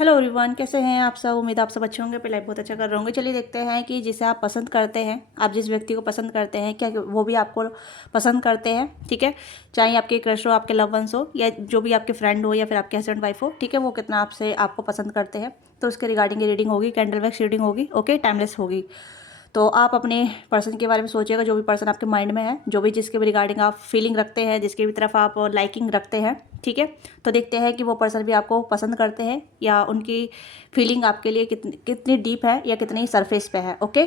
Hello everyone, कैसे हैं आप सब। उम्मीद आप सब अच्छे होंगे, पे लाइफ बहुत अच्छा कर रहे होंगे। चलिए देखते हैं कि जिसे आप पसंद करते हैं, आप जिस व्यक्ति को पसंद करते हैं, क्या वो भी आपको पसंद करते हैं। ठीक है, चाहे आपके क्रश हो, आपके लव वंस हो, या जो भी आपके फ्रेंड हो, या फिर आपके हस्बैंड वाइफ हो। ठीक है, वो कितना आपको पसंद करते हैं। तो उसके रिगार्डिंग रीडिंग होगी, कैंडल वैक्स रीडिंग होगी। ओके, टाइमलेस होगी। तो आप अपने पर्सन के बारे में सोचिएगा, जो भी पर्सन आपके माइंड में है, जो भी जिसके भी रिगार्डिंग आप फीलिंग रखते हैं, जिसके भी तरफ आप लाइकिंग रखते हैं। ठीक है, तो देखते हैं कि वो पर्सन भी आपको पसंद करते हैं, या उनकी फीलिंग आपके लिए कितनी कितनी डीप है, या कितनी सरफेस पे है। ओके,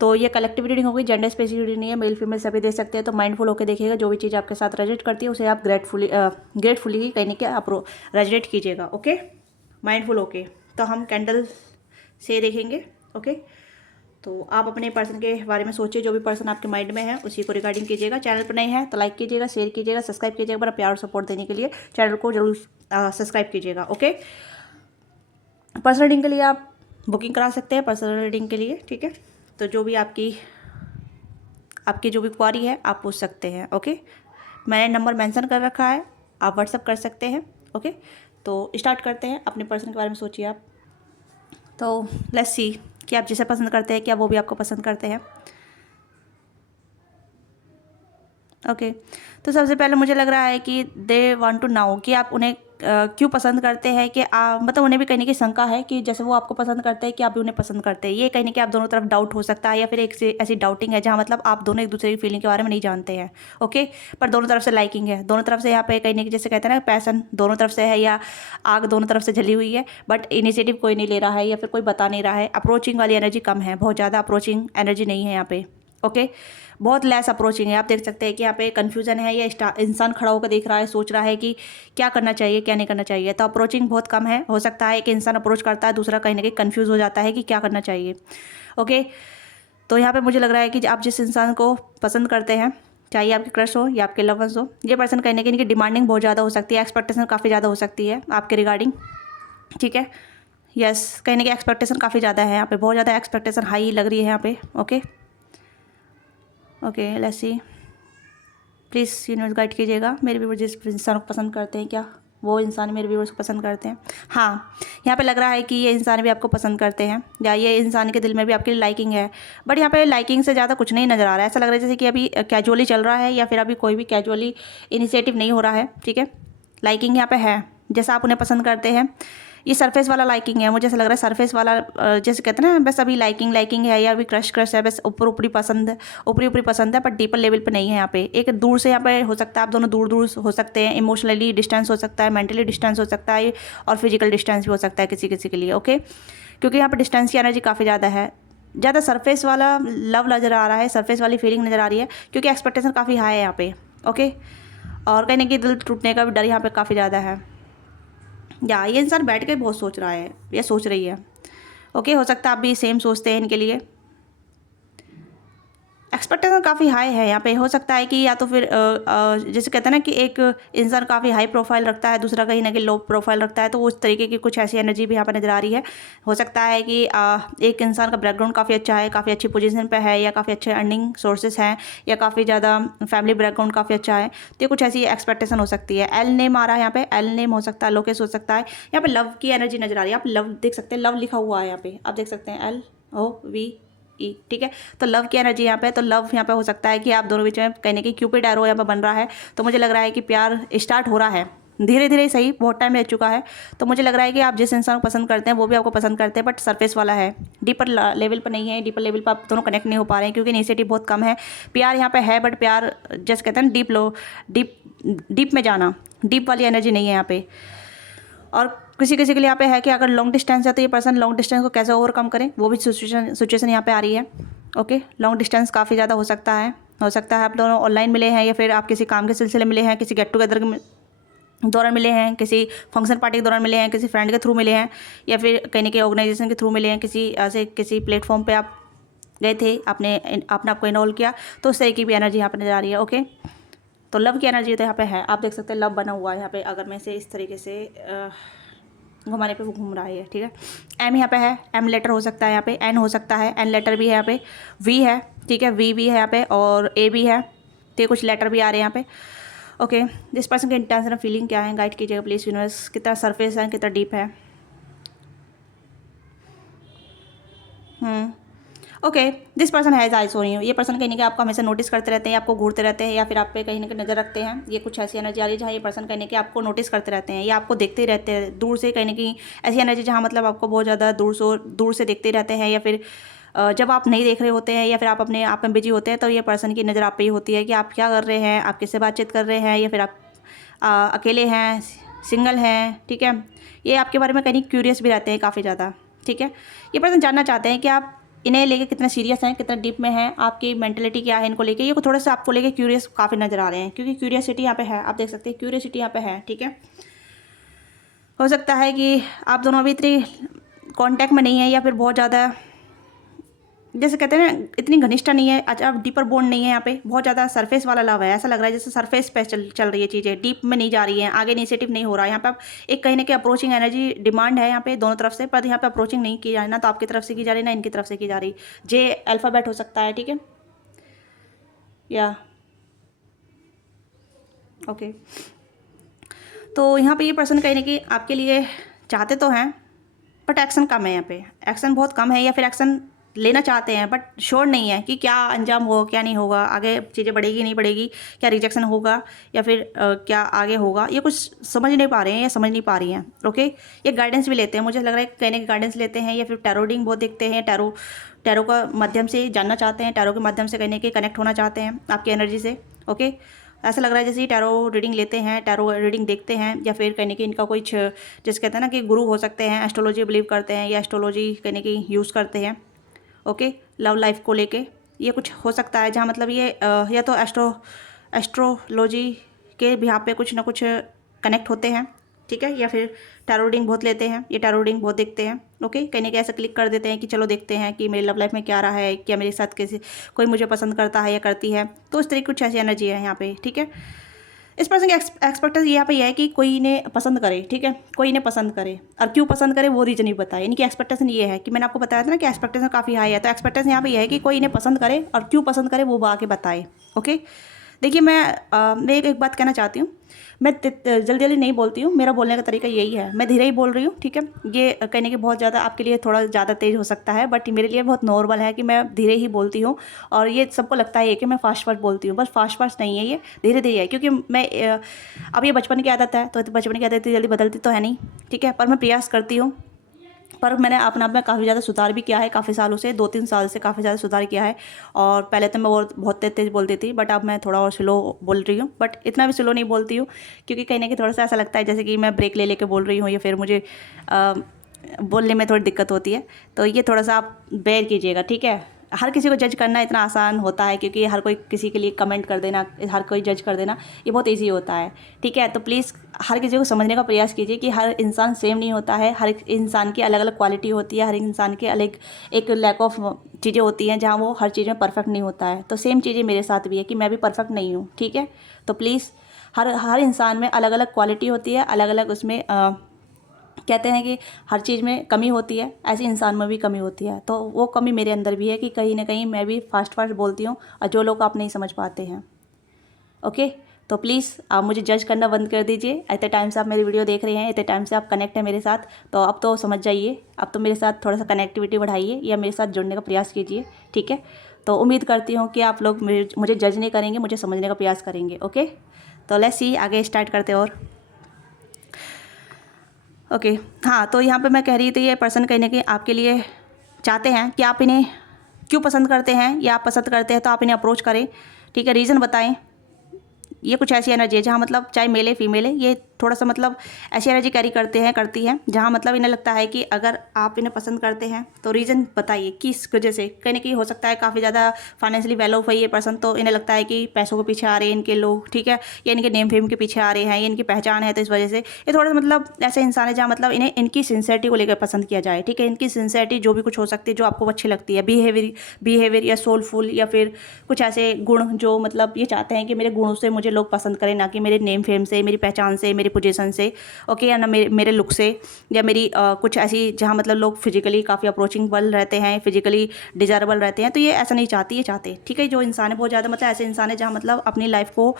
तो ये कलेक्टिव रीडिंग होगी, जेंडर स्पेसिफिक रीडिंग नहीं है, मेल फीमेल सभी दे सकते हैं। तो माइंडफुल होकर देखिएगा, जो भी चीज़ आपके साथ रेजोनेट करती है उसे आप ग्रेटफुली ही कहने के आप रेजोनेट कीजिएगा। ओके, माइंडफुल होके। तो हम कैंडल से देखेंगे। ओके, तो आप अपने पर्सन के बारे में सोचिए, जो भी पर्सन आपके माइंड में है उसी को रिगार्डिंग कीजिएगा। चैनल पर नए हैं तो लाइक कीजिएगा, शेयर कीजिएगा, सब्सक्राइब कीजिएगा। बड़ा प्यार और सपोर्ट देने के लिए चैनल को जरूर सब्सक्राइब कीजिएगा। ओके, पर्सनल रीडिंग के लिए आप बुकिंग करा सकते हैं, पर्सनल रीडिंग के लिए। ठीक है, तो जो भी आपकी जो भी क्वारी है आप पूछ सकते हैं। ओके, मैंने नंबर मेंशन कर रखा है, आप व्हाट्सअप कर सकते हैं। ओके, तो स्टार्ट करते हैं। अपने पर्सन के बारे में सोचिए आप। तो लेट्स सी कि आप जिसे पसंद करते हैं, क्या वो भी आपको पसंद करते हैं। ओके, तो सबसे पहले मुझे लग रहा है कि दे वांट टू नाउ कि आप उन्हें क्यों पसंद करते हैं, कि मतलब उन्हें भी कहने की शंका है कि जैसे वो आपको पसंद करते हैं कि आप भी उन्हें पसंद करते हैं। ये कहने कि आप दोनों तरफ डाउट हो सकता है, या फिर एक से ऐसी डाउटिंग है जहाँ मतलब आप दोनों एक दूसरे की फीलिंग के बारे में नहीं जानते हैं। ओके, पर दोनों तरफ से लाइकिंग है, दोनों तरफ से यहाँ पे कहने की जैसे कहते हैं ना, पैसन दोनों तरफ से है, या आग दोनों तरफ से जली हुई है, बट इनिशिएटिव कोई नहीं ले रहा है, या फिर कोई बता नहीं रहा है। अप्रोचिंग वाली एनर्जी कम है, बहुत ज़्यादा अप्रोचिंग एनर्जी नहीं है यहाँ पे। ओके, बहुत लेस अप्रोचिंग है। आप देख सकते हैं कि यहाँ पे कन्फ्यूजन है, या इंसान खड़ा होकर देख रहा है, सोच रहा है कि क्या करना चाहिए क्या नहीं करना चाहिए। तो अप्रोचिंग बहुत कम है। हो सकता है कि इंसान अप्रोच करता है, दूसरा कहीं ना कहीं कन्फ्यूज हो जाता है कि क्या करना चाहिए। ओके, तो यहाँ पे मुझे लग रहा है कि आप जिस इंसान को पसंद करते हैं, चाहे आपके क्रश हो या आपके लव वंस हो, ये पर्सन कहीं ना कहीं की डिमांडिंग बहुत ज़्यादा हो सकती है, एक्सपेक्टेशन काफ़ी ज़्यादा हो सकती है आपके रिगार्डिंग। ठीक है, यस, कहीं ना कहीं एक्सपेक्टेशन काफ़ी ज़्यादा है यहाँ पे, बहुत ज़्यादा एक्सपेक्टेशन हाई लग रही है यहाँ पे। Okay okay, let's see, please universe guide कीजिएगा। मेरे व्यूअर्स जिस इंसान को पसंद करते हैं, क्या वो इंसान मेरे व्यूअर्स को पसंद करते हैं। हाँ, यहाँ पे लग रहा है कि ये इंसान भी आपको पसंद करते हैं, या ये इंसान के दिल में भी आपके लिए लाइकिंग है। बट यहाँ पे लाइकिंग से ज़्यादा कुछ नहीं नज़र आ रहा है। ऐसा लग रहा है जैसे कि अभी कैजुअली चल रहा है, या फिर अभी कोई भी कैजुअली इनिशिएटिव नहीं हो रहा है। ठीक है, लाइकिंग यहाँ पे है, जैसा आप उन्हें पसंद करते हैं। ये सरफेस वाला लाइकिंग है, मुझे ऐसा लग रहा है सरफेस वाला, जैसे कहते हैं ना, बस अभी लाइकिंग लाइकिंग है, या अभी क्रश क्रश है, बस ऊपर ऊपरी पसंद है, ऊपरी ऊपरी पसंद है, बट डीपर लेवल पे नहीं है। यहाँ पे एक दूर से, यहाँ पे हो सकता है आप दोनों दूर दूर हो सकते हैं, इमोशनली डिस्टेंस हो सकता है, मेंटली डिस्टेंस हो सकता है, और फिजिकल डिस्टेंस भी हो सकता है किसी किसी के लिए। ओके, क्योंकि यहाँ पे डिस्टेंस की एनर्जी काफ़ी ज़्यादा है, ज़्यादा सरफेस वाला लव नज़र आ रहा है, सरफेस वाली फीलिंग नज़र आ रही है, क्योंकि एक्सपेक्टेशन काफ़ी हाई है यहाँ पे। ओके, और कहीं ना कहीं दिल टूटने का भी डर यहाँ पे काफ़ी ज़्यादा है। या ये इंसान बैठ के बहुत सोच रहा है, या सोच रही है। ओके, हो सकता है आप भी सेम सोचते हैं इनके लिए। एक्सपेक्टेशन काफ़ी हाई है यहाँ पे। हो सकता है कि या तो फिर जैसे कहते हैं ना कि एक इंसान काफ़ी हाई प्रोफाइल रखता है, दूसरा कहीं ना कहीं लो प्रोफाइल रखता है, तो उस तरीके की कुछ ऐसी एनर्जी भी यहाँ पर नज़र आ रही है। हो सकता है कि एक इंसान का बैकग्राउंड काफ़ी अच्छा है, काफ़ी अच्छी पोजीशन पे है, या काफ़ी अच्छे अर्निंग सोर्सेज हैं, या काफ़ी ज़्यादा फैमिली बैकग्राउंड काफ़ी अच्छा है। तो ये कुछ ऐसी एक्सपेक्टेशन हो सकती है। एल नेम आ रहा है यहाँ पे, एल नेम हो सकता है, लोकेश हो सकता है। यहाँ पे लव की एनर्जी नज़र आ रही है, आप लव देख सकते हैं, लव लिखा हुआ है यहाँ पे, आप देख सकते हैं, LOVE। ठीक है, तो लव की एनर्जी यहाँ पे, तो लव यहाँ पे हो सकता है कि आप दोनों बीच में कहने की क्यूपिड एरो यहाँ पे बन रहा है। तो मुझे लग रहा है कि प्यार स्टार्ट हो रहा है धीरे धीरे, सही बहुत टाइम रह चुका है। तो मुझे लग रहा है कि आप जिस इंसान को पसंद करते हैं वो भी आपको पसंद करते हैं, बट सरफेस वाला है, डीपर लेवल पर नहीं है। डीपर लेवल पर आप दोनों कनेक्ट नहीं हो पा रहे हैं, क्योंकि इनिशिएटिव बहुत कम है। प्यार यहाँ पे है, बट प्यार जैसे कहते हैं डीप में जाना, डीप वाली एनर्जी नहीं है यहाँ पे। और किसी किसी के लिए यहाँ पे है कि अगर लॉन्ग डिस्टेंस है, तो ये पर्सन लॉन्ग डिस्टेंस को कैसे ओवरकम करें, वो भी सिचुएशन यहाँ पे आ रही है। ओके, लॉन्ग डिस्टेंस काफ़ी ज़्यादा हो सकता है। आप दोनों ऑनलाइन मिले हैं, या फिर आप किसी काम के सिलसिले मिले हैं, किसी गेट टुगेदर के दौरान मिले हैं, किसी फंक्शन पार्टी के दौरान मिले हैं, किसी फ्रेंड के थ्रू मिले हैं, या फिर कहीं ना कहीं ऑर्गेनाइजेशन के थ्रू मिले हैं, किसी ऐसे किसी प्लेटफॉर्म पे आप गए थे, आपने आपको इन्वॉल्व किया, तो उस तरह की भी एनर्जी यहाँ पर नज़र आ रही है। ओके, तो लव की एनर्जी तो यहाँ पे है, आप देख सकते हैं लव बना हुआ है यहाँ पे। अगर मैं इसे इस तरीके से घुमाने पे वो घूम रहा है, ठीक है। एम यहाँ पे है, एम लेटर हो सकता है यहाँ पे, एन हो सकता है, एन लेटर भी है यहाँ पे, वी है, ठीक है, वी भी है यहाँ पे, और ए भी है। तो ये कुछ लेटर भी आ रहे हैं यहाँ पे। ओके, दिस पर्सन के इंटेंशन फीलिंग क्या है, गाइड कीजिएगा प्लीज़ यूनिवर्स। कितना सरफेस है, कितना डीप है। Okay, this person has eyes on you. ये पर्सन कहीं ना कहीं आपको हमेशा नोटिस करते रहते हैं, आपको घूरते रहते हैं, या फिर आप पे कहीं ना कहीं नज़र रखते हैं। ये कुछ ऐसी एनर्जी आ रही है जहाँ ये पर्सन कहीं ना कहीं आपको नोटिस करते रहते हैं, या आपको देखते ही रहते हैं दूर से। कहीं ना कहीं ऐसी एनर्जी जहाँ मतलब आपको बहुत ज़्यादा दूर से देखते रहते हैं, या फिर जब आप नहीं देख रहे होते हैं या फिर आप अपने आप में बिजी होते हैं, तो ये पर्सन की नज़र आप पे ही होती है कि आप क्या कर रहे हैं, आप किससे बातचीत कर रहे हैं, या फिर आप अकेले हैं, सिंगल हैं। ठीक है, ये आपके बारे में कहीं क्यूरियस भी रहते हैं काफ़ी ज़्यादा। ठीक है, ये पर्सन जानना चाहते हैं कि आप इन्हें लेके कितना सीरियस हैं, कितना डीप में हैं, आपकी मेंटलिटी क्या है इनको लेके। ये थोड़ा सा आपको लेके क्यूरियस काफ़ी नज़र आ रहे हैं, क्योंकि क्यूरियसिटी यहाँ पे है, आप देख सकते हैं क्यूरियसिटी यहाँ पे है। ठीक है, हो सकता है कि आप दोनों अभी इतनी कांटेक्ट में नहीं है, या फिर बहुत ज़्यादा जैसे कहते हैं ना इतनी घनिष्ठता नहीं है, अच्छा डीपर बॉन्ड नहीं है यहाँ पे, बहुत ज़्यादा सरफेस वाला लव है। ऐसा लग रहा है जैसे सरफेस पे चल रही है चीज़ें, डीप में नहीं जा रही हैं, आगे इनिशिएटिव नहीं हो रहा है यहाँ पे। आप एक कहीं ना कहीं अप्रोचिंग एनर्जी डिमांड है यहाँ पे दोनों तरफ से, पर यहाँ पे अप्रोचिंग नहीं की जा रही, ना तो आपकी तरफ से की जा रही, ना इनकी तरफ से की जा रही। जे अल्फ़ाबेट हो सकता है। ठीक है, या ओके, तो यहाँ पे ये पर्सन कहीं ना कहीं आपके लिए चाहते तो हैं, बट एक्शन कम है यहाँ पे, एक्शन बहुत कम है, या फिर एक्शन लेना चाहते हैं बट श्योर नहीं है कि क्या अंजाम होगा क्या नहीं होगा, आगे चीज़ें बढ़ेगी नहीं बढ़ेगी, क्या रिजेक्शन होगा या फिर क्या आगे होगा, ये कुछ समझ नहीं पा रहे हैं या समझ नहीं पा रही हैं। ओके, ये गाइडेंस भी लेते हैं, मुझे लग रहा है कहने के गाइडेंस लेते हैं, या फिर टैरो रीडिंग बहुत देखते हैं, टैरो का माध्यम से जानना चाहते हैं, टैरो के माध्यम से कहने के कनेक्ट होना चाहते हैं आपकी एनर्जी से। ओके, ऐसा लग रहा है जैसे ये टैरो रीडिंग लेते हैं, टैरो रीडिंग देखते हैं, या फिर कहने की इनका कुछ जैसे कहते हैं ना कि गुरु हो सकते हैं, एस्ट्रोलॉजी बिलीव करते हैं, या एस्ट्रोलॉजी कहने की यूज़ करते हैं। ओके, लव लाइफ को लेके ये कुछ हो सकता है जहाँ मतलब ये या तो एस्ट्रोलॉजी के भी यहाँ पे कुछ ना कुछ कनेक्ट होते हैं। ठीक है, या फिर टैरो रीडिंग बहुत लेते हैं, ये टैरो रीडिंग बहुत देखते हैं। ओके, कहीं ना कहीं ऐसा क्लिक कर देते हैं कि चलो देखते हैं कि मेरी लव लाइफ में क्या रहा है, क्या मेरे साथ कैसे कोई मुझे पसंद करता है या करती है, तो इस तरीके कुछ ऐसी एनर्जी है यहाँ पे। ठीक है, इस पर्सन की एक्सपेक्टेशन यहाँ पे यह है कि कोई इन्हें पसंद करे। ठीक है, कोई इन्हें पसंद करे, और क्यों पसंद करे वो रीज़न ही बताए। इनकी एक्सपेक्टेशन ये है कि मैंने आपको बताया था ना कि एक्सपेक्टेशन काफ़ी हाई है, तो एक्सपेक्टेशन यहाँ पे यह है कि कोई इन्हें पसंद करे, और क्यों पसंद करे वो आके बताए। ओके, देखिए मैं एक बात कहना चाहती हूँ, मैं जल्दी जल्दी नहीं बोलती हूँ, मेरा बोलने का तरीका यही है, मैं धीरे ही बोल रही हूँ। ठीक है, ये कहने के बहुत ज़्यादा आपके लिए थोड़ा ज़्यादा तेज़ हो सकता है, बट मेरे लिए बहुत नॉर्मल है कि मैं धीरे ही बोलती हूँ, और ये सबको लगता है कि मैं फास्ट बोलती हूँ, बस फास्ट नहीं है, ये धीरे धीरे है, क्योंकि मैं अब ये बचपन की आदत है, तो बचपन की आदत जल्दी बदलती तो है नहीं। ठीक है, पर मैं प्रयास करती हूँ, पर मैंने अपने आप में काफ़ी ज़्यादा सुधार भी किया है, काफ़ी सालों से 2-3 साल से काफ़ी ज़्यादा सुधार किया है। और पहले तो मैं बहुत तेज़ तेज़ बोलती थी, बट अब मैं थोड़ा और स्लो बोल रही हूँ, बट इतना भी स्लो नहीं बोलती हूँ, क्योंकि कहीं ना कहीं थोड़ा सा ऐसा लगता है जैसे कि मैं ब्रेक ले लेके बोल रही हूँ, या फिर मुझे बोलने में थोड़ी दिक्कत होती है, तो ये थोड़ा सा आप बेयर कीजिएगा। ठीक है, हर किसी को जज करना इतना आसान होता है, क्योंकि हर कोई किसी के लिए कमेंट कर देना, हर कोई जज कर देना, ये बहुत इजी होता है। ठीक है, तो प्लीज़ हर किसी को समझने का प्रयास कीजिए कि हर इंसान सेम नहीं होता है, हर एक इंसान की अलग अलग क्वालिटी होती है, हर इंसान के अलग एक लैक ऑफ चीज़ें होती हैं जहाँ वो हर चीज़ में परफेक्ट नहीं होता है। तो सेम चीज़ें मेरे साथ भी है कि मैं भी परफेक्ट नहीं हूँ। ठीक है, तो प्लीज़ हर इंसान में अलग अलग क्वालिटी होती है, अलग अलग उसमें कहते हैं कि हर चीज़ में कमी होती है, ऐसे इंसान में भी कमी होती है, तो वो कमी मेरे अंदर भी है कि कहीं ना कहीं मैं भी फास्ट बोलती हूँ, और जो लोग आप नहीं समझ पाते हैं। ओके, तो प्लीज़ आप मुझे जज करना बंद कर दीजिए। इतने टाइम से आप मेरी वीडियो देख रहे हैं, इतने टाइम से आप कनेक्ट हैं मेरे साथ, तो अब तो समझ जाइए, अब तो मेरे साथ थोड़ा सा कनेक्टिविटी बढ़ाइए, या मेरे साथ जुड़ने का प्रयास कीजिए। ठीक है, तो उम्मीद करती हूँ कि आप लोग मुझे जज नहीं करेंगे, मुझे समझने का प्रयास करेंगे। ओके, तो लेट्स सी आगे स्टार्ट करते और ओके हाँ, तो यहाँ पे मैं कह रही थी ये पर्सन कहीं ना कहीं आपके लिए चाहते हैं कि आप इन्हें क्यों पसंद करते हैं, या आप पसंद करते हैं तो आप इन्हें अप्रोच करें। ठीक है, रीज़न बताएं। ये कुछ ऐसी एनर्जी है जहाँ मतलब चाहे मेल है फीमेल है, ये थोड़ा सा मतलब ऐसी एनर्जी कैरी करती हैं जहाँ मतलब इन्हें लगता है कि अगर आप इन्हें पसंद करते हैं तो रीज़न बताइए किस वजह से। कहीं ना कहीं हो सकता है काफ़ी ज़्यादा फाइनेंशियली वेल ऑफ है ये पर्सन, तो इन्हें लगता है कि पैसों के पीछे आ रहे हैं इनके लोग। ठीक है, या इनके नेम फेम के पीछे आ रहे हैं, या इनकी पहचान है, तो इस वजह से ये थोड़ा सा मतलब ऐसे इंसान है जहाँ मतलब इन्हें इनकी सिंसियरिटी को लेकर पसंद किया जाए। ठीक है, इनकी सिंसियरिटी जो भी कुछ हो सकती है जो आपको अच्छी लगती है, बिहेवियर या सोलफुल, या फिर कुछ ऐसे गुण जो मतलब ये चाहते हैं कि मेरे गुणों से मुझे लोग पसंद करें, ना कि मेरे नेम फेम से, मेरी पहचान से, मेरी पोजीशन से। ओके, या ना मेरे लुक से, या मेरी कुछ ऐसी जहाँ मतलब लोग फिजिकली काफ़ी अप्रोचिंगबल रहते हैं, फिजिकली डिजायरेबल रहते हैं, तो ये ऐसा नहीं चाहती, ये चाहते। ठीक है, जो इंसान है बहुत ज़्यादा मतलब ऐसे इंसान है जहाँ मतलब अपनी लाइफ को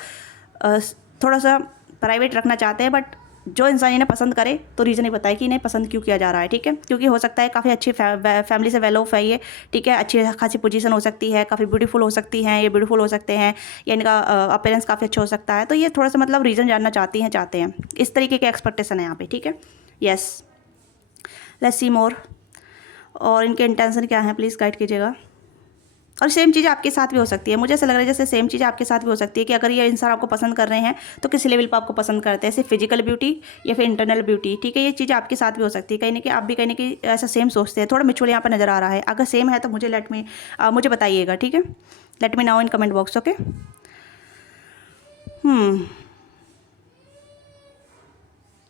थोड़ा सा प्राइवेट रखना चाहते हैं, बट जो इंसान इन्हें पसंद करे तो रीज़न ही बताए कि इन्हें पसंद क्यों किया जा रहा है, ठीक है। क्योंकि हो सकता है काफ़ी अच्छी फैमिली से वेल ऑफ है ये, ठीक है, अच्छी खासी पोजीशन हो सकती है, काफ़ी ब्यूटीफुल हो सकती हैं, ये ब्यूटीफुल हो सकते हैं, या इनका अपीयरेंस काफ़ी अच्छा हो सकता है। तो ये थोड़ा सा मतलब रीज़न जानना चाहते हैं, इस तरीके के एक्सपेक्टेशन है यहाँ पे, ठीक है। यस, लेट्स सी मोर। और इनके इंटेंशन क्या है, प्लीज़ गाइड कीजिएगा। और सेम चीज़ आपके साथ भी हो सकती है, मुझे ऐसा लग रहा है जैसे सेम चीज़ आपके साथ भी हो सकती है कि अगर ये इंसान आपको पसंद कर रहे हैं तो किस लेवल पर आपको पसंद करते हैं, सिर्फ फिजिकल ब्यूटी या फिर इंटरनल ब्यूटी, ठीक है। ये चीज़ आपके साथ भी हो सकती है, कहीं ना कहीं आप भी कहीं ना कहीं ऐसा सेम सोचते हैं। थोड़ा म्यूचुअल यहाँ पर नज़र आ रहा है, अगर सेम है तो मुझे बताइएगा, ठीक है। Let me now in comment box, okay.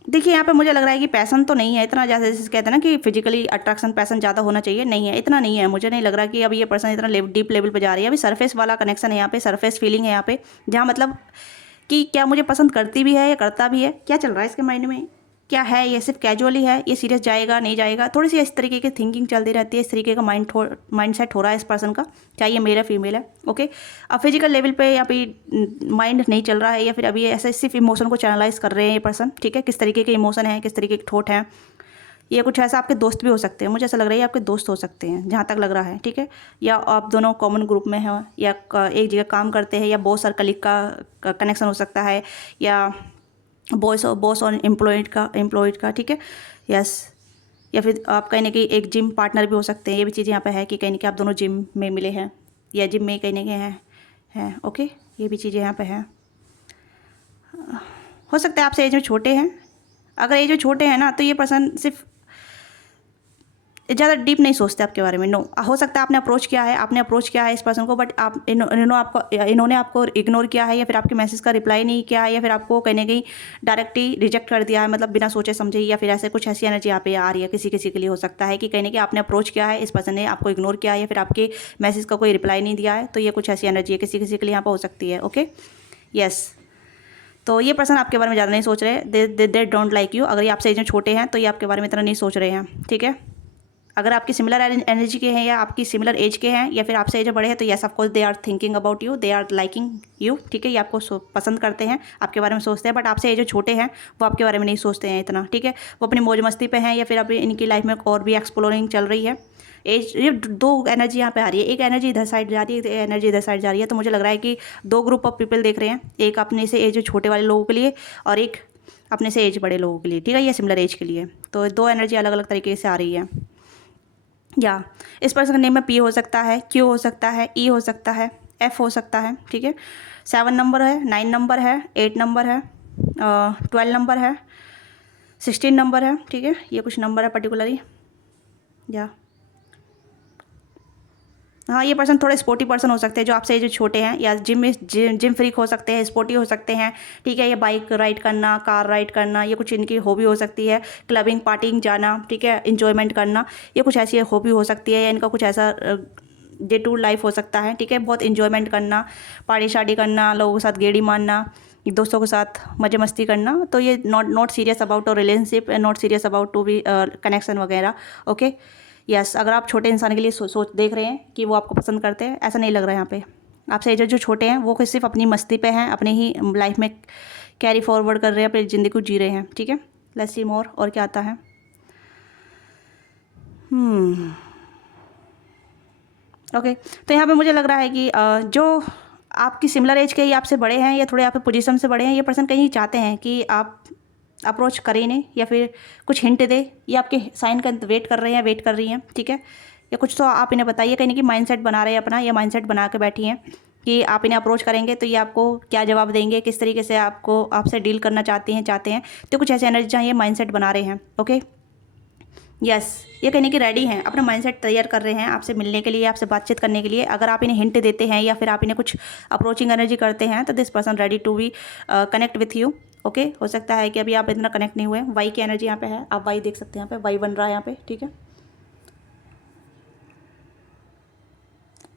देखिए यहाँ पे मुझे लग रहा है कि पैसन तो नहीं है इतना, जैसे जैसे कहते हैं ना कि फिजिकली अट्रैक्शन पैसन ज़्यादा होना चाहिए, नहीं है, इतना नहीं है। मुझे नहीं लग रहा कि अभी ये पर्सन इतना डीप लेवल पे जा रही है। अभी सरफेस वाला कनेक्शन है यहाँ पे, सरफेस फीलिंग है यहाँ पे, जहाँ मतलब कि क्या मुझे पसंद करती भी है या करता भी है, क्या चल रहा है इसके माइंड में, क्या है, ये सिर्फ कैजुअली है, ये सीरियस जाएगा नहीं जाएगा, थोड़ी सी इस तरीके की थिंकिंग चलती रहती है, इस तरीके का माइंड सेट हो रहा है इस पर्सन का, चाहे ये मेल है फीमेल है, ओके। अब फिजिकल लेवल पे या फिर माइंड नहीं चल रहा है, या फिर अभी ऐसे सिर्फ इमोशन को चैनलाइज कर रहे हैं ये पर्सन, ठीक है। किस तरीके के इमोशन है, किस तरीके के थॉट हैं, ये कुछ ऐसा आपके दोस्त भी हो सकते हैं, मुझे ऐसा लग रहा है आपके दोस्त हो सकते हैं जहाँ तक लग रहा है, ठीक है। या आप दोनों कॉमन ग्रुप में हैं, या एक जगह काम करते हैं, या बॉस और कलीग का कनेक्शन हो सकता है, या बॉस और एम्प्लॉयड का, ठीक है। यस, या फिर आप कहीं ना कहीं एक जिम पार्टनर भी हो सकते हैं, ये भी चीज़ यहाँ पे है कि कहीं ना कहीं आप दोनों जिम में मिले हैं, या जिम में कहीं ना कहीं हैं, ओके। ये भी चीज़ें यहाँ पे हैं। हो सकता है आपसे एज में छोटे हैं, अगर एज में छोटे हैं ना तो ये पर्सन सिर्फ ज़्यादा डीप नहीं सोचते आपके बारे में, नो। हो सकता है आपने अप्रोच किया है इस पर्सन को, बट इन्होंने आपको इग्नोर किया है, या फिर आपके मैसेज का रिप्लाई नहीं किया है, या फिर आपको कहीं ना कहीं डायरेक्टली रिजेक्ट कर दिया है, मतलब बिना सोचे समझे, या फिर ऐसे कुछ ऐसी एनर्जी यहाँ पे आ रही है। किसी किसी के लिए हो सकता है कि कहीं ना कहीं आपने अप्रोच किया है, इस पर्सन ने आपको इग्नोर किया है, या फिर आपके मैसेज का कोई रिप्लाई नहीं दिया है, तो ये कुछ ऐसी एनर्जी है किसी किसी के लिए यहाँ पर हो सकती है, ओके। यस, तो ये पर्सन आपके बारे में ज़्यादा नहीं सोच रहे, दे डोंट लाइक यू। अगर ये आपसे एज में छोटे हैं तो ये आपके बारे में इतना नहीं सोच रहे हैं, ठीक है। अगर आपकी सिमिलर एनर्जी के हैं, या आपकी सिमिलर एज के हैं, या फिर आपसे एज बड़े हैं, तो yes of course they are thinking about you, they are liking you, ठीक है। ये आपको पसंद करते हैं, आपके बारे में सोचते हैं, बट आपसे एज छोटे हैं वो आपके बारे में नहीं सोचते हैं इतना, ठीक है। वो अपनी मौज मस्ती पे हैं, या फिर अभी इनकी लाइफ में और भी एक्सप्लोरिंग चल रही है। ये दो एनर्जी यहाँ पे आ रही है, एक एनर्जी इधर साइड जा रही है, एक एनर्जी इधर साइड जा रही है। तो मुझे लग रहा है कि दो ग्रुप ऑफ पीपल देख रहे हैं, एक अपने से एज छोटे वाले लोगों के लिए, और एक अपने से एज बड़े लोगों के लिए, ठीक है, या सिमिलर एज के लिए। तो दो एनर्जी अलग अलग तरीके से आ रही है। या इस पर्सन का नेम में पी हो सकता है, क्यू हो सकता है, ई हो सकता है, एफ हो सकता है, ठीक है। 7 नंबर है, 9 नंबर है, 8 नंबर है, 12 नंबर है, 16 नंबर है, ठीक है। ये कुछ नंबर है पर्टिकुलरली। या हाँ, ये पर्सन थोड़े स्पोर्टी पर्सन हो सकते हैं जो आपसे जो छोटे हैं, या जिम फ्रीक हो सकते हैं, स्पोर्टी हो सकते हैं, ठीक है। ये बाइक राइड करना, कार राइड करना, ये कुछ इनकी हॉबी हो सकती है। क्लबिंग पार्टिंग जाना, ठीक है, इंजॉयमेंट करना, ये कुछ ऐसी हॉबी हो सकती है, या इनका कुछ ऐसा डे टू लाइफ हो सकता है, ठीक है। बहुत इंजॉयमेंट करना, पार्टी शार्टी करना, लोगों के साथ गेड़ी मारना, दोस्तों के साथ मजे मस्ती करना। तो ये not serious about relationship, not serious about to be connection वगैरह, ओके। यस, अगर आप छोटे इंसान के लिए सोच देख रहे हैं कि वो आपको पसंद करते हैं, ऐसा नहीं लग रहा है यहाँ पे। आपसे जो छोटे हैं वो सिर्फ अपनी मस्ती पे हैं, अपने ही लाइफ में कैरी फॉरवर्ड कर रहे हैं, अपनी ज़िंदगी को जी रहे हैं, ठीक है। लेट्स सी मोर, और क्या आता है। ओके, तो यहाँ पे मुझे लग रहा है कि जो आपकी सिमिलर एज के, या आपसे बड़े हैं, या थोड़े आप पोजीशन से बड़े हैं, ये पर्सन कहीं चाहते हैं कि आप अप्रोच करें इन्हें, या फिर कुछ हिंट दे, या आपके साइन का वेट कर रहे हैं, वेट कर रही हैं, ठीक है। या कुछ तो आप इन्हें बताइए, कहीं ना कहीं माइंडसेट बना रहे हैं अपना, या माइंडसेट बना के बैठी हैं कि आप इन्हें अप्रोच करेंगे तो ये आपको क्या जवाब देंगे, किस तरीके से आपसे डील करना चाहते हैं। तो कुछ ऐसे एनर्जी जहाँ ये माइंडसेट बना रहे हैं, ओके। यस, ये कहने की रेडी हैं, अपना माइंडसेट तैयार कर रहे हैं आपसे मिलने के लिए, आपसे बातचीत करने के लिए। अगर आप इन्हें हिंट देते हैं, या फिर आप इन्हें कुछ अप्रोचिंग एनर्जी करते हैं, तो this person ready to be connect with you, okay. हो सकता है कि अभी आप इतना कनेक्ट नहीं हुए। वाई की एनर्जी यहाँ पे है, आप वाई देख सकते हैं, यहाँ पे वाई बन रहा है यहाँ पे, ठीक है।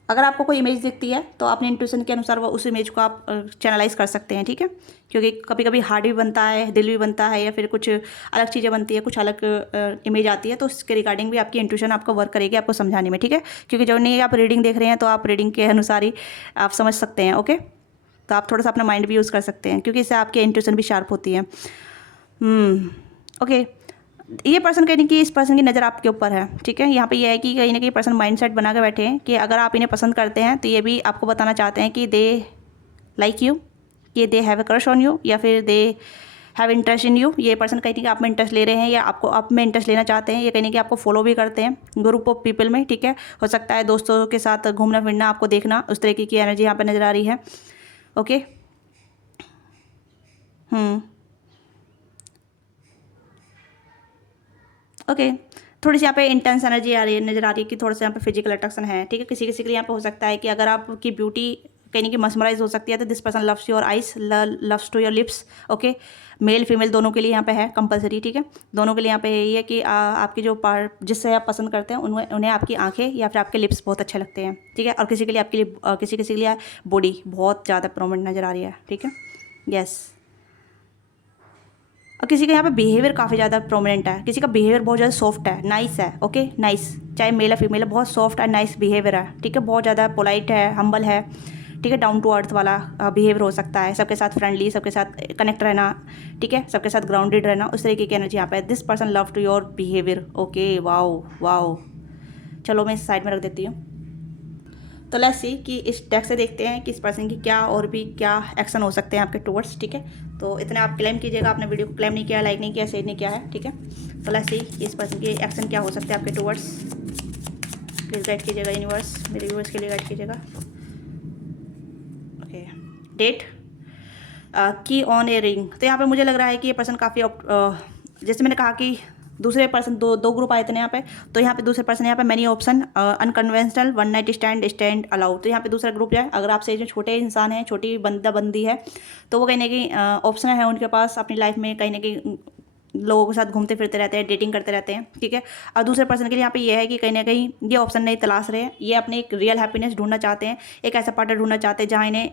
अगर आपको कोई इमेज दिखती है तो अपने इंट्यूशन के अनुसार वो उस इमेज को आप चैनलाइज कर सकते हैं, ठीक है। क्योंकि कभी कभी हार्ट भी बनता है, दिल भी बनता है, या फिर कुछ अलग चीज़ें बनती है, कुछ अलग इमेज आती है, तो उसके रिगार्डिंग भी आपकी इंट्यूशन आपको वर्क करेगी, आपको समझाने में, ठीक है। क्योंकि जो नहीं आप रीडिंग देख रहे हैं तो आप रीडिंग के अनुसार ही आप समझ सकते हैं, ओके। तो आप थोड़ा सा अपना माइंड भी यूज़ कर सकते हैं, क्योंकि इससे आपकी इंट्यूशन भी शार्प होती है। ओके, ये पर्सन कहीं कि इस पर्सन की नज़र आपके ऊपर है, ठीक है। यहाँ पे ये है कि कहीं ना कहीं पर्सन माइंडसेट बना के बैठे हैं कि अगर आप इन्हें पसंद करते हैं तो ये भी आपको बताना चाहते हैं कि दे लाइक यू, कि they have a crush on you, या फिर they have interest in you. ये पर्सन कहीं कि आप में इंटरेस्ट ले रहे हैं या आपको आप में इंटरेस्ट लेना चाहते हैं। ये कहीं कि आपको फॉलो भी करते हैं ग्रुप ऑफ पीपल में, ठीक है। हो सकता है दोस्तों के साथ घूमना फिरना, आपको देखना, उस तरीके की एनर्जी यहाँ पर नज़र आ रही है। ओके, ओके, थोड़ी सी यहाँ पे इंटेंस एनर्जी आ रही है, नज़र आ रही है कि थोड़ा सा यहाँ पे फिजिकल अट्रैक्शन है, ठीक है। किसी किसी के लिए यहाँ पे हो सकता है कि अगर आपकी ब्यूटी कहीं की मस्मराइज हो सकती है तो this person loves your eyes, loves to your lips. Okay, male female दोनों के लिए यहाँ पे है कंपलसरी, ठीक है। दोनों के लिए यहाँ पे यही है कि आपकी जो पार्ट जिससे आप पसंद करते हैं उन्हें आपकी आंखें या फिर आपके लिप्स बहुत अच्छे लगते हैं, ठीक है। और किसी के लिए आपके लिए किसी किसी के लिए बॉडी बहुत ज़्यादा प्रोमिनेंट नज़र आ रही है, ठीक है। यस, और किसी का यहाँ पे बिहेवियर काफ़ी ज़्यादा प्रोमिनेंट है, किसी का बिहेवियर बहुत ज़्यादा सॉफ्ट है, नाइस है। ओके, नाइस, चाहे मेल है फीमेल है, बहुत सॉफ्ट एंड नाइस बिहेवियर है, ठीक है। बहुत ज़्यादा पोलाइट है, हम्बल है, ठीक है। डाउन टू अर्थ वाला बिहेवियर हो सकता है, सबके साथ फ्रेंडली, सबके साथ कनेक्ट रहना, ठीक है, सबके साथ ग्राउंडेड रहना, उस तरीके की एनर्जी यहाँ पे। This person love to your behaviour. Okay, wow wow, चलो मैं इस साइड में रख देती हूँ। तो लेट्स सी कि इस डेक से देखते हैं कि इस पर्सन की क्या और भी क्या एक्शन हो सकते हैं आपके टूवर्ड्स, ठीक है। तो इतना आप क्लेम कीजिएगा, आपने वीडियो को क्लेम नहीं किया, लाइक नहीं किया, शेयर नहीं किया है, ठीक है। तो लेट्स सी इस पर्सन के एक्शन क्या हो सकते हैं आपके टूवर्ड्स। प्लीज़ गाइड कीजिएगा यूनिवर्स, मेरे व्यूअर्स के लिए गाइड कीजिएगा। ओके, डेट की ऑन ए रिंग। तो यहाँ पे मुझे लग रहा है कि ये पर्सन काफ़ी जैसे मैंने कहा कि दूसरे पर्सन दो ग्रुप आए थे यहाँ पे, तो यहाँ पे दूसरे पर्सन यहाँ पे many option, unconventional, one night stand allowed. तो यहाँ पे दूसरा ग्रुप जो है, अगर आपसे जो छोटे इंसान हैं, छोटी बंदा बंदी है, तो वो कहीं ना कहीं ऑप्शन है उनके पास अपनी लाइफ में, कहीं ना कहीं लोगों के साथ घूमते फिरते रहते हैं, डेटिंग करते रहते हैं, ठीक है। और दूसरे पर्सन के लिए यहाँ पे ये है कि कहीं ना कहीं ये ऑप्शन नहीं तलाश रहे हैं, ये अपने एक रियल हैप्पीनेस ढूंढना चाहते हैं, एक ऐसा पार्टनर ढूंढना चाहते हैं जहाँ इन्हें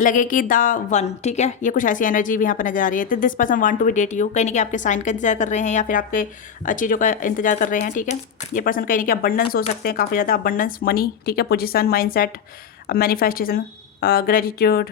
लगे कि द वन, ठीक है। ये कुछ ऐसी एनर्जी भी यहाँ पर नजर आ रही है। तो this person want to be date you, कहीं ना कहीं आपके साइन का इंतजार कर रहे हैं या फिर आपके चीज़ों का इंतजार कर रहे हैं, ठीक है। ये पर्सन कहीं ना कहीं अबंडेंस हो सकते हैं, काफ़ी ज़्यादा अबंडेंस, मनी, ठीक है, position, mindset, manifestation, gratitude,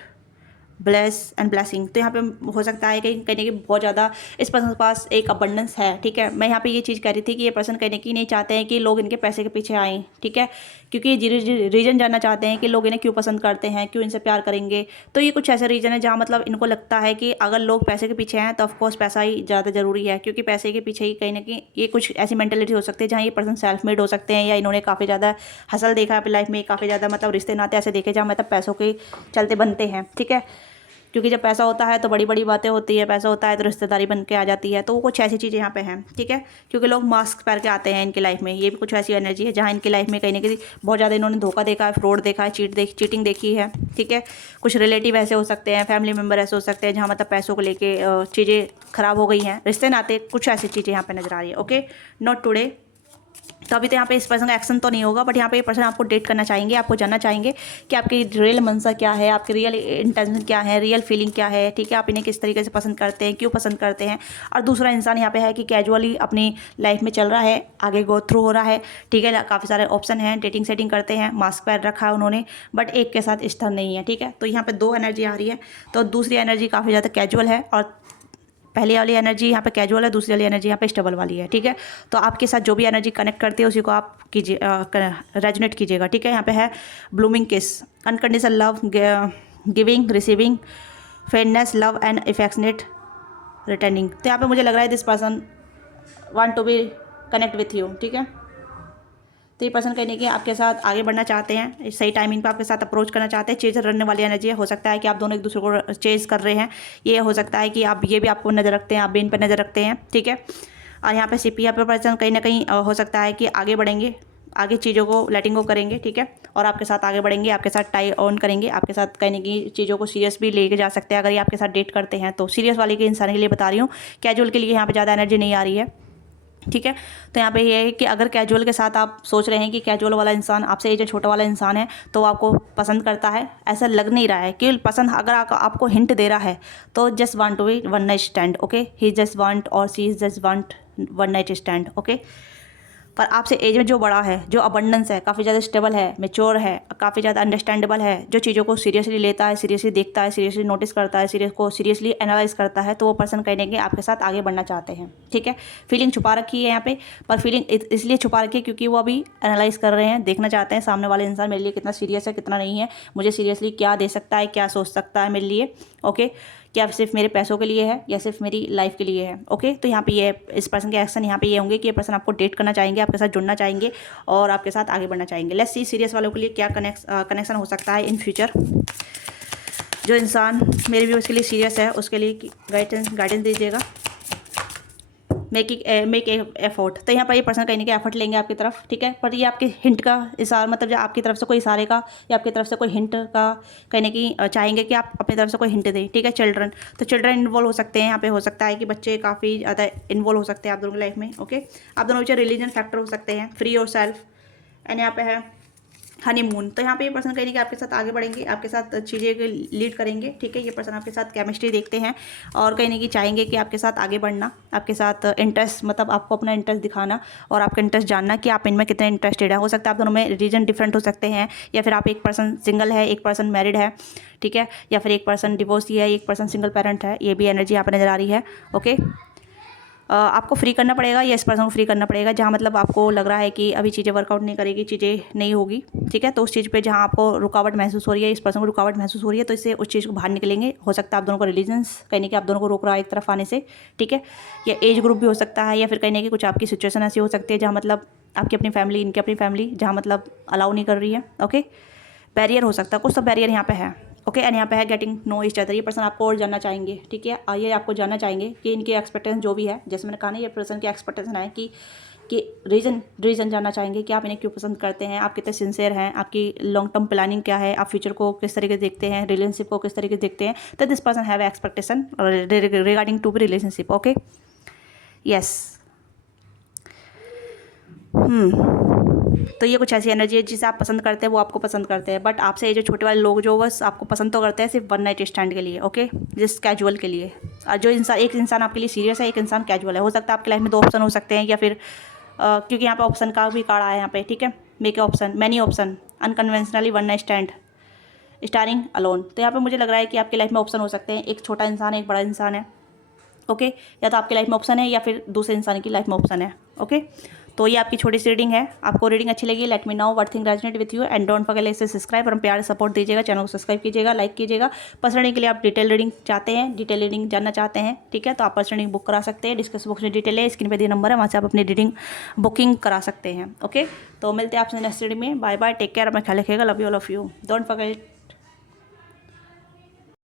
bless and blessing. तो यहाँ पे हो सकता है कि कहीं कि बहुत ज़्यादा इस पर्सन के पास एक अबंडेंस है, ठीक है। मैं यहाँ पे ये चीज़ कह रही थी कि ये पर्सन कहीं कि नहीं चाहते हैं कि लोग इनके पैसे के पीछे आएँ, ठीक है, क्योंकि ये रीज़न जानना चाहते हैं कि लोग इन्हें क्यों पसंद करते हैं, क्यों इनसे प्यार करेंगे। तो ये कुछ ऐसे रीज़न है जहाँ मतलब इनको लगता है कि अगर लोग पैसे के पीछे हैं तो ऑफकोर्स पैसा ही ज़्यादा ज़रूरी है, क्योंकि पैसे के पीछे ही कहीं ना कहीं ये कुछ ऐसी मेंटेलिटी हो सकती है जहाँ ये पर्सन सेल्फ मेड हो सकते हैं, या इन्होंने काफ़ी ज़्यादा हसल देखा है अपनी लाइफ में, काफ़ी ज़्यादा मतलब रिश्ते नाते ऐसे देखे जहाँ मतलब पैसों के चलते बनते हैं, ठीक है। क्योंकि जब पैसा होता है तो बड़ी बड़ी बातें होती है, पैसा होता है तो रिश्तेदारी बन के आ जाती है। तो वो कुछ ऐसी चीज़ें यहाँ पे हैं, ठीक है। क्योंकि लोग मास्क पहन के आते हैं इनकी लाइफ में, ये भी कुछ ऐसी एनर्जी है जहाँ इनकी लाइफ में कहीं ना कहीं बहुत ज़्यादा इन्होंने धोखा देखा है, फ्रॉड देखा है, चीटिंग देखी है, ठीक है। कुछ रिलेटिव ऐसे हो सकते हैं, फैमिली मेम्बर ऐसे हो सकते हैं जहाँ मतलब पैसों को लेके चीज़ें ख़राब हो गई हैं, रिश्ते नाते, कुछ ऐसी चीज़ें यहाँ पर नज़र आ रही है। Okay, not today. तो अभी तो यहाँ पे इस पर्सन का एक्शन तो नहीं होगा, बट यहाँ पे ये पर्सन आपको डेट करना चाहेंगे, आपको जानना चाहेंगे कि आपकी रियल मंशा क्या है, आपकी रियल इंटेंशन क्या है, रियल फीलिंग क्या है, ठीक है। आप इन्हें किस तरीके से पसंद करते हैं, क्यों पसंद करते हैं। और दूसरा इंसान यहाँ पे है कि कैजुअली अपनी लाइफ में चल रहा है, आगे गो थ्रू हो रहा है, ठीक है। काफ़ी सारे ऑप्शन हैं, डेटिंग सेटिंग करते हैं, मास्क पैर रखा है उन्होंने, बट एक के साथ स्थिर नहीं है, ठीक है। तो यहाँ पर दो एनर्जी आ रही है। तो दूसरी एनर्जी काफ़ी ज़्यादा कैजुअल है और पहले वाली एनर्जी यहाँ पे कैजुअल है, दूसरी वाली एनर्जी यहाँ पे स्टेबल वाली है, ठीक है। तो आपके साथ जो भी एनर्जी कनेक्ट करती है उसी को आप कीजिए, रेजोनेट कीजिएगा, ठीक है। यहाँ पे है blooming kiss, unconditional love, giving, receiving, fairness, love and affectionate returning. तो यहाँ पे मुझे लग रहा है this person want to be connect with you, ठीक है। तो ये पर्सन कहने कि आपके साथ आगे बढ़ना चाहते हैं, सही टाइमिंग पे आपके साथ अप्रोच करना चाहते हैं। चेज रनने वाली एनर्जी है, हो सकता है कि आप दोनों एक दूसरे को चेज कर रहे हैं, ये हो सकता है कि आप ये भी आपको नज़र रखते हैं, आप भी इन पर नज़र रखते हैं, ठीक है। और यहाँ पे सीपी पे पर्सन कहीं ना कहीं हो सकता है कि आगे बढ़ेंगे, आगे चीज़ों को लेटिंग को करेंगे, ठीक है। और आपके साथ आगे बढ़ेंगे, आपके साथ टाई ऑन करेंगे, आपके साथ कहने की चीज़ों को सीरियस भी लेके जा सकते हैं अगर ये आपके साथ डेट करते हैं। तो सीरियस वाले के इंसान के लिए बता रही हूँ, कैजुअल के लिए यहाँ पर ज़्यादा एनर्जी नहीं आ रही है, ठीक है। तो यहाँ पे ये है कि अगर कैजुअल के साथ आप सोच रहे हैं कि कैजुअल वाला इंसान आपसे जो छोटा वाला इंसान है तो आपको पसंद करता है, ऐसा लग नहीं रहा है कि पसंद अगर आपको हिंट दे रहा है तो just want to be one night stand, okay. He just want or she just want one night stand, okay. पर आपसे एज में जो बड़ा है, जो अबंडेंस है, काफ़ी ज़्यादा स्टेबल है, मैच्योर है, काफ़ी ज़्यादा अंडरस्टैंडेबल है, जो चीज़ों को सीरियसली लेता है, सीरियसली देखता है, सीरियसली नोटिस करता है, सीरियसली एनालाइज करता है, तो वो पर्सन कहीं ना कहीं आपके साथ आगे बढ़ना चाहते हैं। ठीक है, फीलिंग छुपा रखी है यहाँ पे, पर फीलिंग इसलिए छुपा रखी है क्योंकि वो अभी एनालाइज कर रहे हैं, देखना चाहते हैं सामने वाले इंसान मेरे लिए कितना सीरियस है, कितना नहीं है, मुझे सीरियसली क्या दे सकता है, क्या सोच सकता है मेरे लिए। ओके, क्या सिर्फ मेरे पैसों के लिए है या सिर्फ मेरी लाइफ के लिए है। ओके, तो यहाँ पे ये इस पर्सन के एक्शन यहाँ पे ये होंगे कि ये पर्सन आपको डेट करना चाहेंगे, आपके साथ जुड़ना चाहेंगे और आपके साथ आगे बढ़ना चाहेंगे। लेट्स सी सीरियस वालों के लिए क्या कनेक्शन हो सकता है इन फ्यूचर। जो इंसान मेरे भी उसके लिए सीरियस है उसके लिए गाइडेंस दीजिएगा। मेक एफर्ट, तो यहाँ पर ये पर्सन कहीं ना कहीं एफर्ट लेंगे आपकी तरफ। ठीक है, पर ये आपके हिंट का इशारा, मतलब जो आपकी तरफ से कोई इशारे का या आपकी तरफ से कोई हिंट का कहीं ना कहीं चाहेंगे कि आप अपनी तरफ से कोई हिंट दें। ठीक है, चिल्ड्रन, तो चिल्ड्रन इन्वॉल्व हो सकते हैं यहाँ पे, हो सकता है कि बच्चे काफ़ी ज़्यादा इन्वॉल्व हो सकते हैं आप दोनों की लाइफ में। ओके, आप दोनों बच्चे रिलीजन फैक्टर हो सकते हैं, फ्री और सेल्फ, एंड यहाँ पे है हनीमून। तो यहाँ पे ये पर्सन कहीं ना कहीं आपके साथ आगे बढ़ेंगे, आपके साथ चीज़ें लीड करेंगे। ठीक है, ये पर्सन आपके साथ केमिस्ट्री देखते हैं और कहीं ना कहीं चाहेंगे कि आपके साथ आगे बढ़ना, आपके साथ इंटरेस्ट, मतलब आपको अपना इंटरेस्ट दिखाना और आपका इंटरेस्ट जानना कि आप इनमें कितने इंटरेस्टेड है। हो सकता है आप दोनों में रीजन डिफरेंट हो सकते हैं, या फिर आप एक पर्सन सिंगल है, एक पर्सन मैरिड है। ठीक है, या फिर एक पर्सन डिवोर्सी है, एक पर्सन सिंगल पेरेंट है, ये भी एनर्जी यहाँ पर नज़र आ रही है। ओके, आपको फ्री करना पड़ेगा या इस पर्सन को फ्री करना पड़ेगा, जहाँ मतलब आपको लग रहा है कि अभी चीज़ें वर्कआउट नहीं करेगी, चीज़ें नहीं होगी। ठीक है, तो उस चीज़ पे जहाँ आपको रुकावट महसूस हो रही है, इस पर्सन को रुकावट महसूस हो रही है, तो इससे उस चीज़ को बाहर निकलेंगे। हो सकता है आप दोनों को रिलीजन्स कहीं ना कहीं आप दोनों को रोक रहा है एक तरफ आने से। ठीक है, या एज ग्रुप भी हो सकता है, या फिर कहीं ना कहीं कुछ आपकी सिचुएशन ऐसी हो सकती है जहाँ मतलब आपकी अपनी फैमिली, इनकी अपनी फैमिली जहाँ मतलब अलाउ नहीं कर रही है। ओके, बैरियर हो सकता है, कुछ तो बैरियर यहाँ पे है। ओके, एंड यहाँ पे है गेटिंग नो ईच अदर, ये पर्सन आपको और जानना चाहेंगे। ठीक है, ये आपको जानना चाहेंगे कि इनके एक्सपेक्टेशन जो भी है, जैसे मैंने कहा ना, ये पर्सन की एक्सपेक्टेशन है कि रीज़न जानना चाहेंगे कि आप इन्हें क्यों पसंद करते हैं, आप कितने सिंसियर हैं, आपकी लॉन्ग टर्म प्लानिंग क्या है, आप फ्यूचर को किस तरीके से देखते हैं, रिलेशनशिप को किस तरीके से देखते हैं। तो this person have expectation regarding to be relationship. Okay, yes, तो ये कुछ ऐसी एनर्जी है जिसे आप पसंद करते हैं, वो आपको पसंद करते हैं, बट आपसे ये जो छोटे वाले लोग जो बस आपको पसंद तो करते हैं सिर्फ वन नाइट स्टैंड के लिए। ओके, जिस कैजुअल के लिए, और जो इंसान, एक इंसान आपके लिए सीरियस है, एक इंसान कैजुअल है। हो सकता है आपकी लाइफ में दो ऑप्शन हो सकते हैं, या फिर क्योंकि यहाँ पे ऑप्शन का भी कार्ड आया है यहाँ पे। ठीक है, make option, many option, unconventionally, one night stand, staring alone. तो यहाँ पे मुझे लग रहा है कि आपकी लाइफ में ऑप्शन हो सकते हैं, एक छोटा इंसान है, एक बड़ा इंसान है। ओके, या तो आपकी लाइफ में ऑप्शन है या फिर दूसरे इंसान की लाइफ में ऑप्शन है। ओके, तो ये आपकी छोटी सी रीडिंग है। आपको रीडिंग अच्छी लगी, let me know what thing resonate with you, and don't forget इसे सब्सक्राइब और प्यार सपोर्ट दीजिएगा, चैनल को सब्सक्राइब कीजिएगा, लाइक कीजिएगा। पर्सनल रीडिंग के लिए आप डिटेल रीडिंग चाहते हैं, डिटेल रीडिंग जानना चाहते हैं, ठीक है, तो आप पर्सनल रीडिंग बुक करा सकते हैं। डिस्कस बॉक्स में डिटेल है, स्क्रीन पे दिए नंबर है, वहाँ से आप अपनी रीडिंग बुकिंग करा सकते हैं। ओके, तो मिलते हैं आपसे नेक्स्ट रीडिंग में। बाय बाय, टेक केयर, अपना ख्याल रखिएगा, love you all of you, don't forget